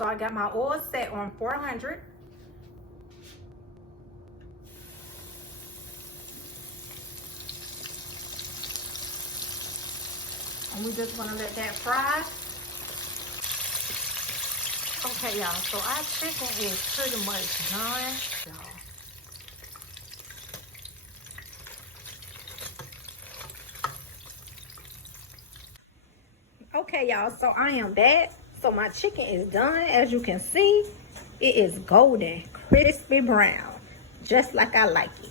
So I got my oil set on 400. And we just want to let that fry. Okay, y'all, so our chicken is pretty much done, y'all. Okay, y'all, so I am back. So my chicken is done. As you can see, it is golden, crispy brown, just like I like it.